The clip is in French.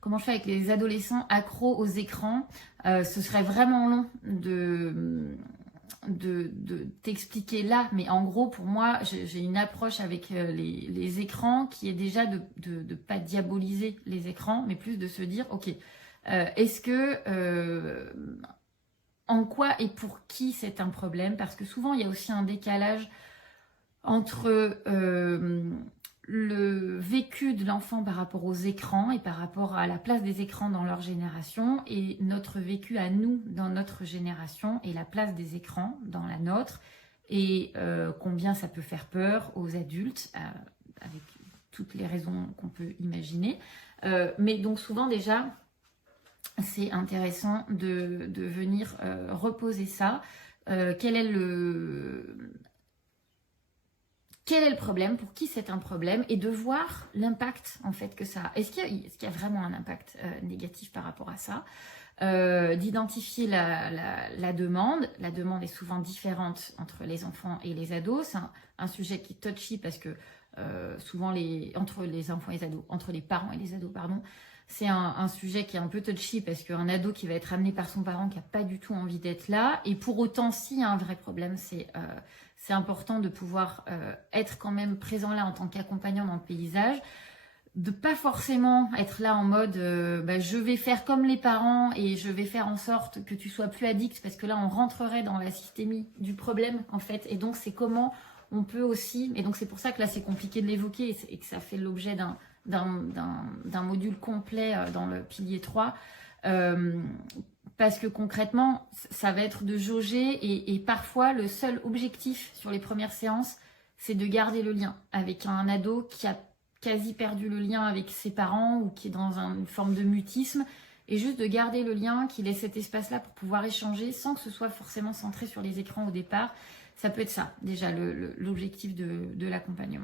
comment je fais avec les adolescents accros aux écrans. Ce serait vraiment long de t'expliquer là, mais en gros pour moi j'ai une approche avec les écrans qui est déjà de pas diaboliser les écrans, mais plus de se dire ok, est-ce que en quoi et pour qui c'est un problème, parce que souvent il y a aussi un décalage entre le vécu de l'enfant par rapport aux écrans et par rapport à la place des écrans dans leur génération et notre vécu à nous dans notre génération et la place des écrans dans la nôtre et combien ça peut faire peur aux adultes avec toutes les raisons qu'on peut imaginer. Mais donc souvent déjà, c'est intéressant de venir reposer ça. Quel est le problème, pour qui c'est un problème, et de voir l'impact en fait que ça a. Est-ce qu'il y a vraiment un impact négatif par rapport à ça, d'identifier la demande. La demande est souvent différente entre les enfants et les ados. C'est un sujet qui est touchy parce que souvent entre les enfants et les ados, entre les parents et les ados, pardon, c'est un sujet qui est un peu touchy parce qu'un ado qui va être amené par son parent qui n'a pas du tout envie d'être là, et pour autant s'il y a un vrai problème, c'est important de pouvoir être quand même présent là en tant qu'accompagnant dans le paysage, de pas forcément être là en mode je vais faire comme les parents et je vais faire en sorte que tu sois plus addict, parce que là on rentrerait dans la systémie du problème en fait, et donc c'est comment on peut aussi, et donc c'est pour ça que là c'est compliqué de l'évoquer et que ça fait l'objet d'un module complet dans le pilier 3, parce que concrètement ça va être de jauger, et parfois le seul objectif sur les premières séances c'est de garder le lien avec un ado qui a quasi perdu le lien avec ses parents ou qui est dans une forme de mutisme, et juste de garder le lien, qu'il ait cet espace-là pour pouvoir échanger sans que ce soit forcément centré sur les écrans au départ. Ça peut être ça, déjà, l'objectif de l'accompagnement.